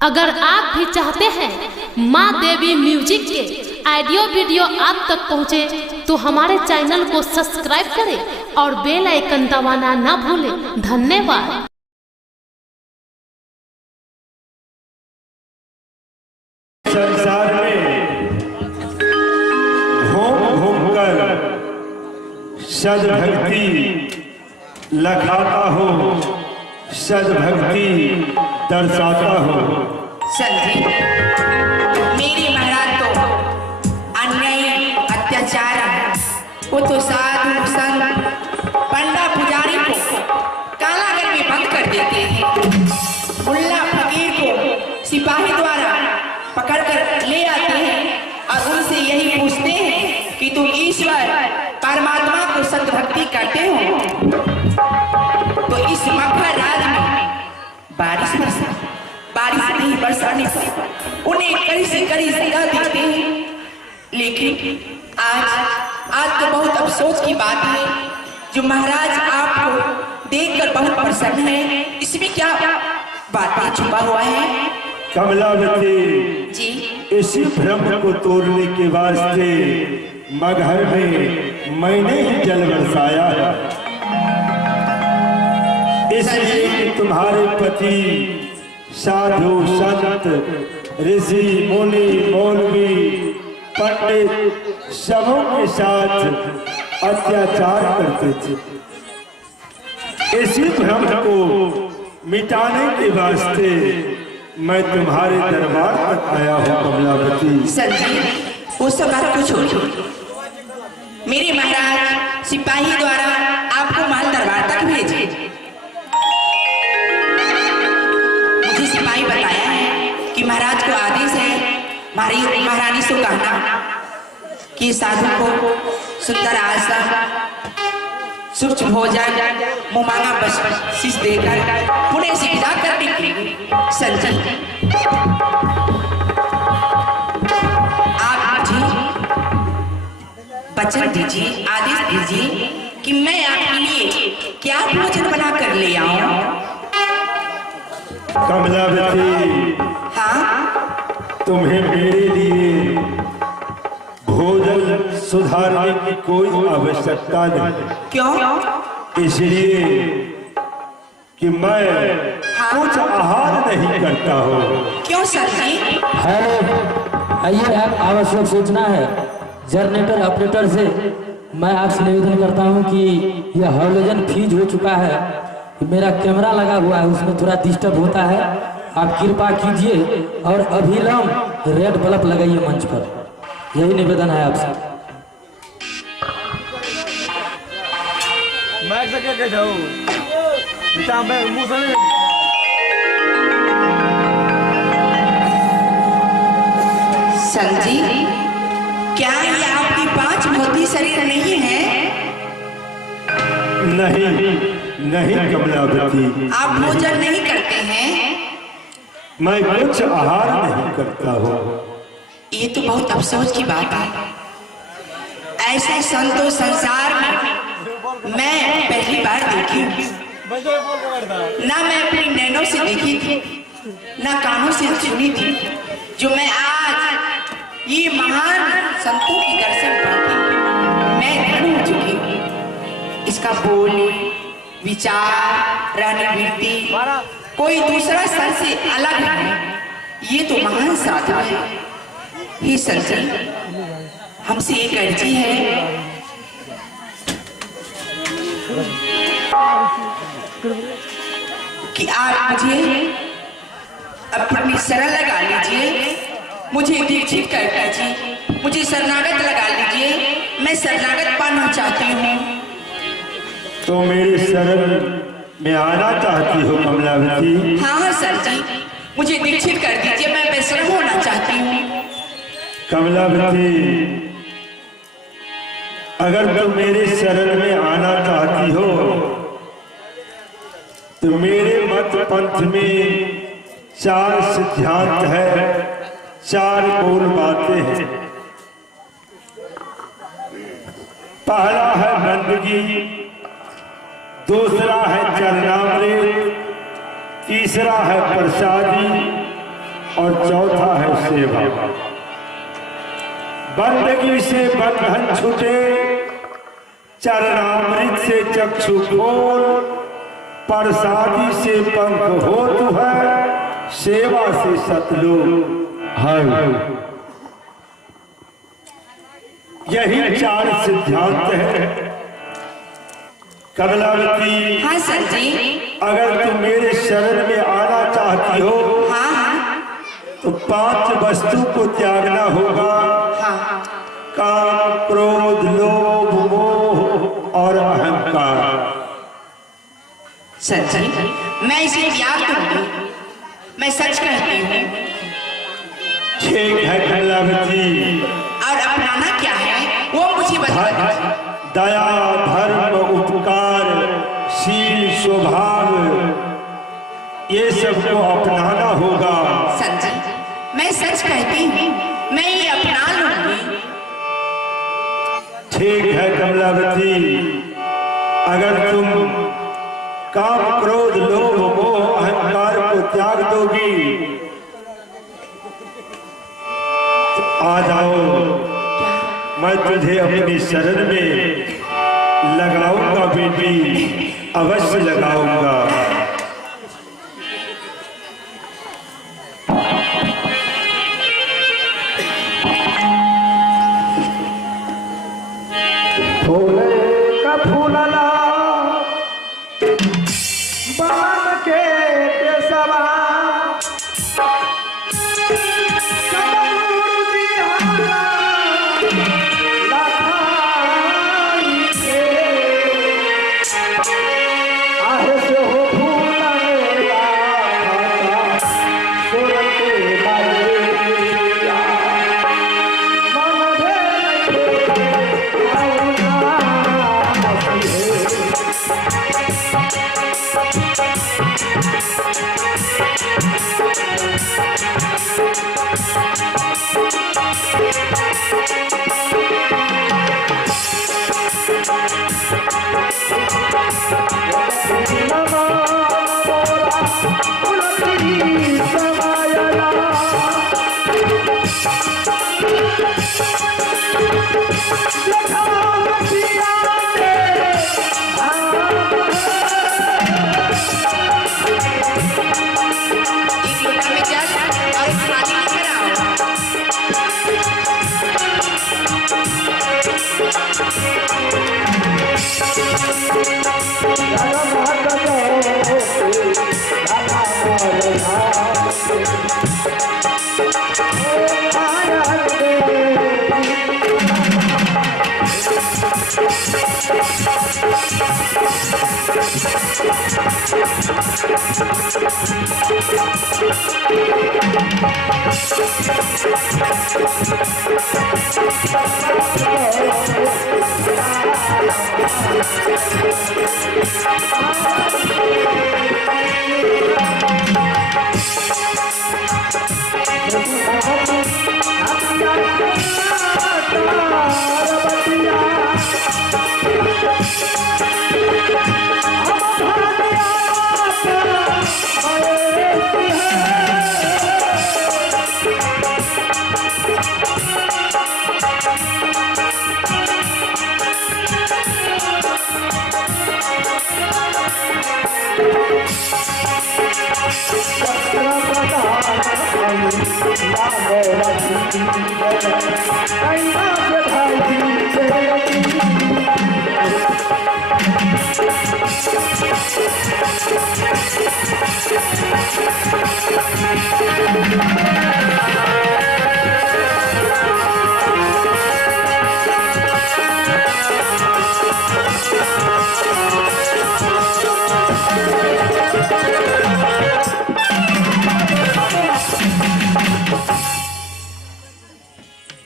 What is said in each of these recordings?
अगर आप भी चाहते हैं माँ देवी म्यूजिक के ऑडियो वीडियो आप तक पहुँचे तो हमारे चैनल को सब्सक्राइब करें और बेल आइकन दबाना ना भूलें। धन्यवाद। संसार में घूम घूम कर सद्भक्ति लखाता हूँ, सद्भक्ति दर्शाता हूँ। संजी, मेरे महाराज तो अन्याय अत्याचार है। वो तो साधु संत पंडा पुजारी को कारागार में बंद कर देते हैं। मुल्ला फकीर को सिपाही द्वारा पकड़कर ले आते हैं और उनसे यही पूछते हैं कि तुम ईश्वर परमात्मा को सद्भक्ति करते हो। तो इस मक्खर राज में बारिश नहीं बरसाने से उन्हें कड़ी से कड़ी सजा देते हैं। लेकिन आज तो बहुत अफसोस की बात है, जो महाराज आपको देखकर बहुत प्रसन्न है। इसमें क्या बातें छुपा हुआ है? कमलावती जी, इसी भ्रम को तोड़ने के वास्ते मगहर में मैंने ही जल बरसाया है, इसलिए कि तुम्हारे पति साधु संत ऋषि मुनि मौलवी पंडित सबों के साथ अत्याचार करते थे। इसी भ्रम को मिटाने के वास्ते मैं तुम्हारे दरबार तक आया हूँ कमलावती। संजी, वो सब बात को छोड़िए। मेरे महाराज सिपाही द्वारा आपको महल दरबार तक भेजे। मुझे सिपाही बताया है कि महाराज को आदेश है महारानी से कहना कि साधु को सुंदर आसन सूक्ष्म भोजन मुमांगा बख्शिश देकर पुणे से विदा करने के लिए। संजी, आप मुझे वचन दीजिए, आदेश दीजिए कि मैं आपके लिए क्या भोजन बना कर ले आऊं। कमलावती, हाँ, तुम्हें मेरे लिए भोजन सुधारने की कोई आवश्यकता नहीं। क्यों? इसलिए कि मैं कुछ आहार नहीं करता हूँ। क्यों संजी? हेलो, आइए, आप आवश्यक सूचना है जनरेटर ऑपरेटर से। मैं आपसे निवेदन करता हूं कि यह हाइड्रोजन फ्यूज हो चुका है। मेरा कैमरा लगा हुआ है, उसमें थोड़ा डिस्टर्ब होता है। आप कृपा कीजिए और अभिलंब रेड बल्ब लगाइए मंच पर। यही निवेदन है आपसे। संजी, क्या ये आपकी 5 भौतिक शरीर नहीं है? नहीं कमलावती, आप भोजन नहीं करते हैं? मैं कुछ आहार नहीं करता हूँ। ये तो बहुत अफसोस की बात है। ऐसे संतों संसार में मैं पहली बार देखी हूँ। ना मैं अपनी नैनों से देखी थी, ना कानों से सुनी थी, जो मैं आज ये महान संतों की दर्शन पाती मैं धन्य हो चुकी हूँ। इसका बोली विचार रहनी वृत्ति कोई दूसरा संत से अलग है। ये तो महान साधु है। हे संजी, हमसे एक अर्जी है कि आप मुझे अपनी शरण लगा लीजिए, मुझे दीक्षित कर दीजिए, मुझे शरणागत लगा लीजिए। मैं शरणागत पाना चाहती हूँ। तो मेरी शरण में आना चाहती हो कमलावती? हाँ सर जी, मुझे दीक्षित कर दीजिए, मैं वैष्णव होना चाहती हूँ। कमलावती, अगर तुम मेरे शरण में आना चाहती हो तो मेरे मत पंथ में 4 सिद्धांत है, 4 मूल बातें हैं। पहला है बंदगी, दूसरा है चरणामृत, तीसरा है प्रसादी, और चौथा है सेवा। बंदगी से बंधन छूटे, चरणामृत से चक्षु खोल, प्रसादी से पंख हो तू है, सेवा से सतलोक है। यही 4 सिद्धांत है। कमलावती, हाँ सर जी। अगर तुम मेरे शरण में आना चाहती हो हाँ हाँ तो 5 वस्तु को त्यागना होगा। हाँ। काम, क्रोध, लोभ, मोह और अहंकार। सर जी, मैं इसे त्याग दूंगी, मैं सच कहती हूँ। ठीक है कमलावती। और अपनाना क्या है वो मुझे बता दीजिए। दया, धर्म, उपकार, शील, स्वभाव, ये सब को अपनाना होगा। सर जी, मैं सच कहती हूँ, मैं ये अपना लूंगी। ठीक है कमलावती, अगर तुम काम, क्रोध, लोभ, मोह, अहंकार को त्याग दोगी तो आ जाओ, मैं तुझे अपनी शरण में लगाऊंगा बेटी, अवश्य लगाऊंगा। फूले का फूलला बान के देसवा,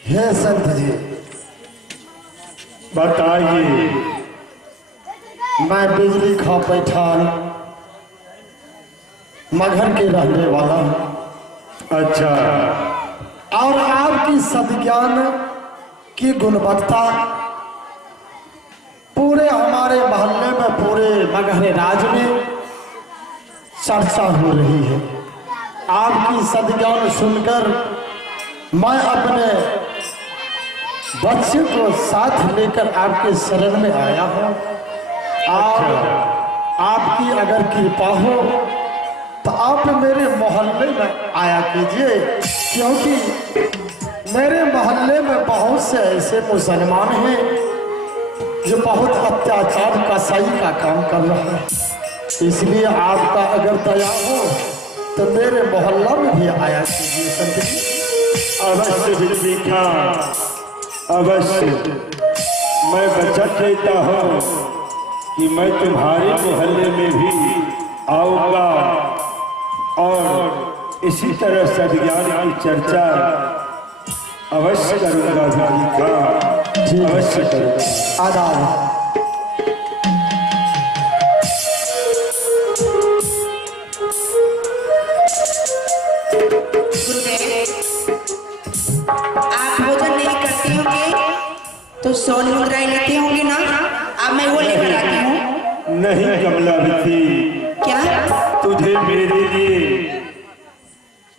हे संत जी, बताइए। मैं बिजली खा पैठान मगहर के रहने वाला हूँ। अच्छा, और आपकी सद्ज्ञान की गुणवत्ता पूरे हमारे मोहल्ले में, पूरे मगहर राज में चर्चा हो रही है। आपकी सदज्ञान सुनकर मैं अपने बच्चे को साथ लेकर आपके शरण में आया हूँ। और आपकी अगर कृपा हो तो आप मेरे मोहल्ले में आया कीजिए, क्योंकि मेरे मोहल्ले में बहुत से ऐसे मुसलमान हैं जो बहुत अत्याचार कसाई का काम कर रहे हैं। इसलिए आपका अगर दया हो तो मेरे मोहल्ला में भी आया कीजिए संत जी। अवश्य बिजली खां, अवश्य मैं वचन देता हूँ कि मैं तुम्हारे मोहल्ले में भी आऊँगा और इसी तरह सद्ज्ञान की चर्चा अवश्य करूँगा बिजली खां, अवश्य करूँगा। आदाब। आप भोजन नहीं करते होंगे तो सोनी मुद्राएं लेते होंगे ना? अब मैं वो लेकर आती हूँ। नहीं कमलावती, क्या? तुझे मेरे लिए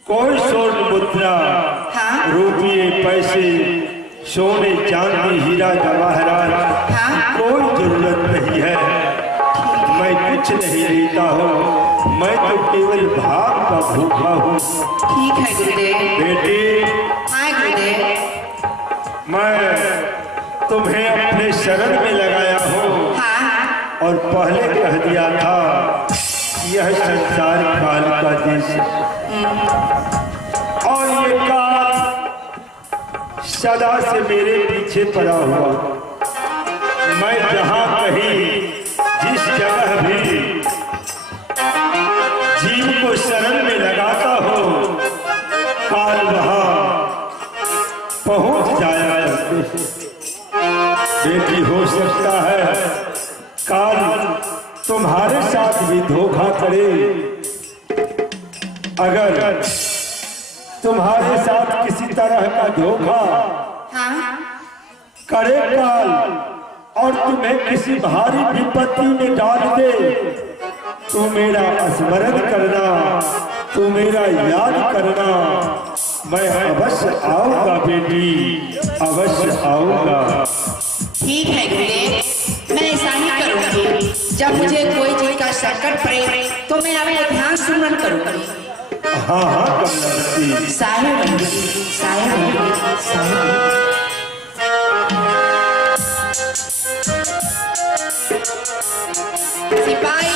कोई स्वर्ण मुद्रा, हाँ? रुपये, पैसे, सोने, चांदी, हीरा, जवाहरात हाँ? कोई जरूरत नहीं है। मैं कुछ नहीं लेता हूँ, मैं तो केवल भाव का भूखा हूँ। ठीक है गुरुदेव। बेटी, हाँ गुरुदेव। मैं तुम्हें अपने शरण में लगाया हूँ हाँ? और पहले कह दिया था यह संसार काल का देश है और ये काल सदा से मेरे पीछे पड़ा हुआ। मैं जहाँ कहीं जिस जगह भी जीव को शरण में लगाता हूँ, काल वहाँ पहुँच जाया करते हैं। बेटी, हो सकता है काल तुम्हारे साथ भी धोखा करे। अगर तुम्हारे साथ किसी तरह का धोखा हाँ? करे काल और तुम्हें किसी भारी विपत्ति में डाल दे, तो मेरा स्मरण करना, तो मेरा याद करना। मैं अवश्य आऊंगा बेटी, अवश्य आऊंगा। ठीक है गुरुदेव, मैं ऐसा ही करूँगी। जब मुझे कोई चीज का संकट पड़े तो मैं आपका ध्यान सुमरण करूँगी। हाँ हाँ कमलावती, साहिब बनूंगी, साहिब बनूंगी, साहिब बनूंगी। सिपाही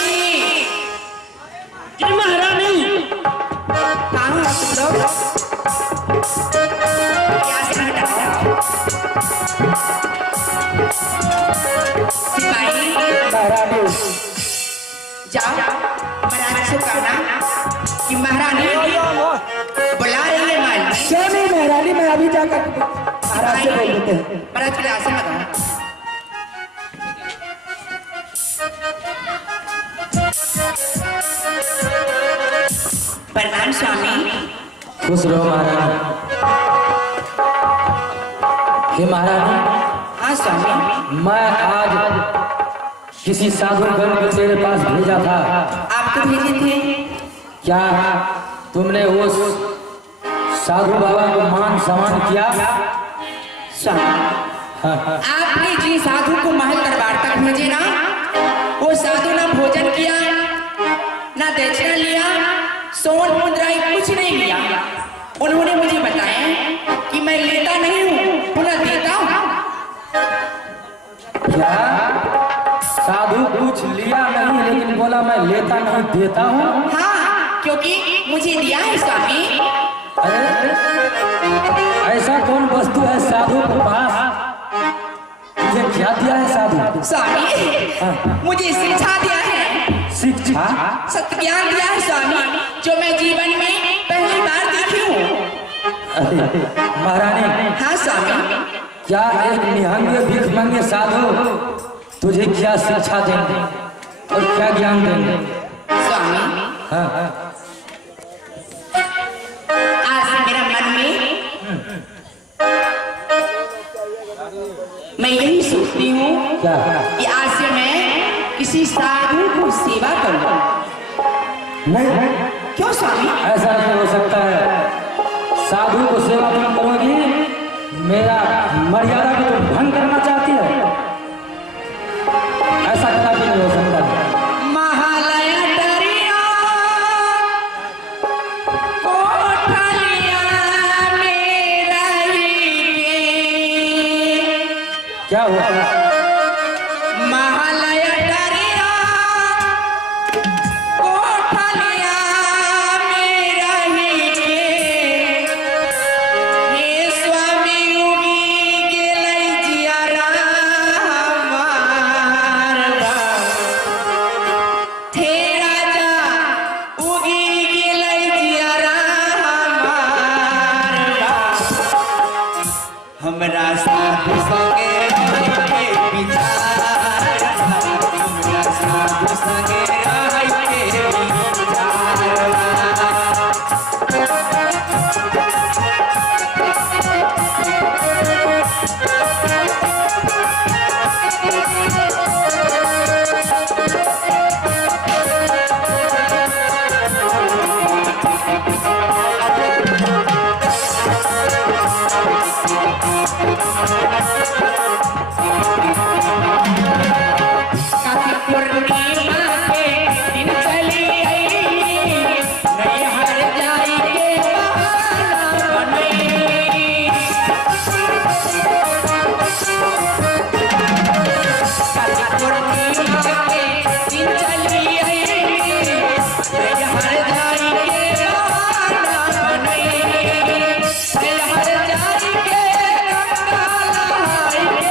जी महारानी। कहाँ हो तुम लोग? क्या से हटाओ? सिपाही महारानी, जाओ महाराज से कहना कि महारानी बुला रही है मालिक। क्या नहीं महारानी, मैं अभी जाकर महाराज से बोल देते हैं। महाराज के आसन लगाओ। प्रणाम स्वामी। खुश रहो महारानी। हे महारानी, हाँ स्वामी। मैं आज किसी साधुगण को तेरे पास भेजा था। आपको भेजे थे? क्या तुमने उस साधु बाबा को मान सम्मान किया? स्वामी, आपने जिस साधु को महल दरबार तक भेजे ना, वो साधु ना भोजन किया, ना दक्षिणा लिया, सोन मुद्राएं कुछ नहीं लिया। उन्होंने मुझे बताया कि मैं लेता नहीं हूँ, पुनः देता हूँ। क्या साधु कुछ लिया नहीं लेकिन बोला मैं लेता नहीं देता हूँ? हाँ, क्योंकि मुझे दिया है स्वामी। अरे ऐसा कौन वस्तु है साधु के पास? तुझे क्या दिया है साधु? स्वामी, मुझे शिक्षा दिया है, शिक्षा? सत्य ज्ञान दिया है स्वामी, जो मैं जीवन में पहली बार देखी हूँ। अरे महारानी, हाँ स्वामी। क्या एक निहंग भिखमंगे साधु तुझे क्या शिक्षा देंगे और क्या ज्ञान देंगे? स्वामी, हाँ, आज मेरा मन में मैं यही सोचती हूँ क्या? कि आज से मैं किसी साधु को सेवा करूँ। नहीं, क्यों स्वामी? ऐसा नहीं हो सकता है। साधु को सेवा तुम करोगी, मेरा मर्यादा को तुम भंग करना चाहती है, ऐसा कदापि नहीं हो सकता है। महालय डरिया कोठलिया में रहिए। क्या हुआ? महालय डरिया कोठलिया में रहिए। हे स्वामी उगी गेलै जियारा हमार बा। हे राजा उगी गेलै जियारा हमार बा। हमरा साधु संगे रहे के विचार बा। हमरा साधु संगे रहे के विचार बा। कार्तिक पूर्णिमा के दिन चली आई, नैहर जाई के बहाना बनई। कार्तिक पूर्णिमा के दिन चली आई, नैहर जाई के बहाना बनई। नैहर जाई के गंगा नहाई के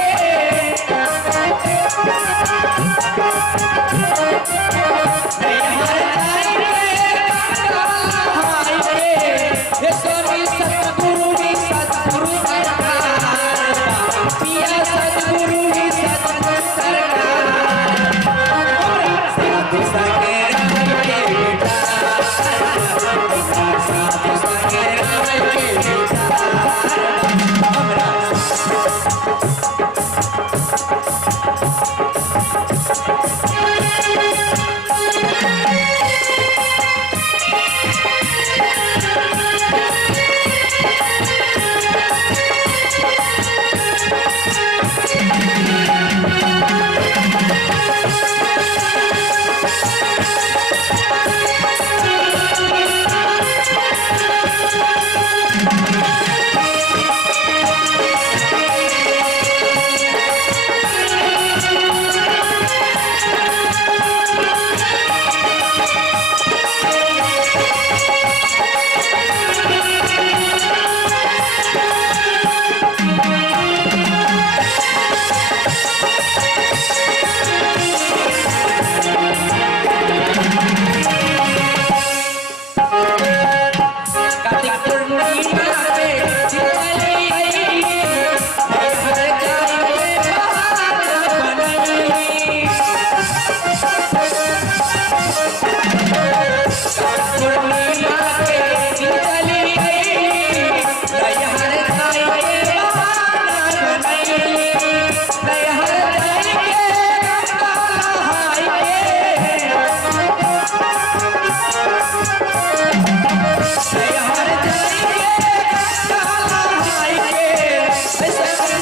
स्वामी सतगुरु ही सतगुरु सरकार बा। पिया सतगुरु ही सतगुरु सरकार। साधु संगे रहे के विचार बा। साधु संगे रहे के विचार बा। कार्तिक पूर्णिमा के दिन चली आई, नैहर जाई के बहाना बनई। कार्तिक पूर्णिमा के दिन चली आई, नैहर जाई के बहाना बनई। नैहर जाई के गंगा नहाई के। नैहर जाई के गंगा नहाई के।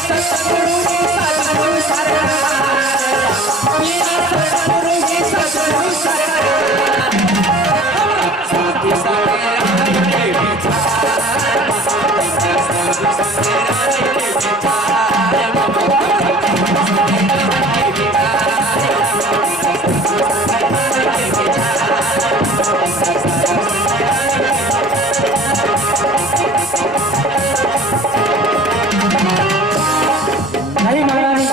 सतगुरु ही सतगुरु सरकार बा। पिया सतगुरु ही सतगुरु सरकार बा। साधु संगे रहे के विचार बा। साधु संगे रहे के विचार नहीं महारानी,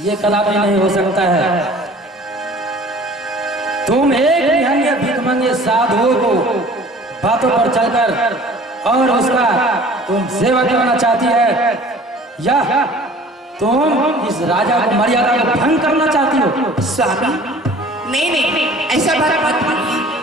ये कदापि नहीं हो सकता है। तुम एक निहंगे भिखमंगे साधुओं को बातों पर चलकर और उसका तुम सेवा करना चाहती है, या तुम इस राजा को मर्यादा को भंग करना चाहती हो? स्वामी नहीं नहीं, ऐसा बात मत मानिए।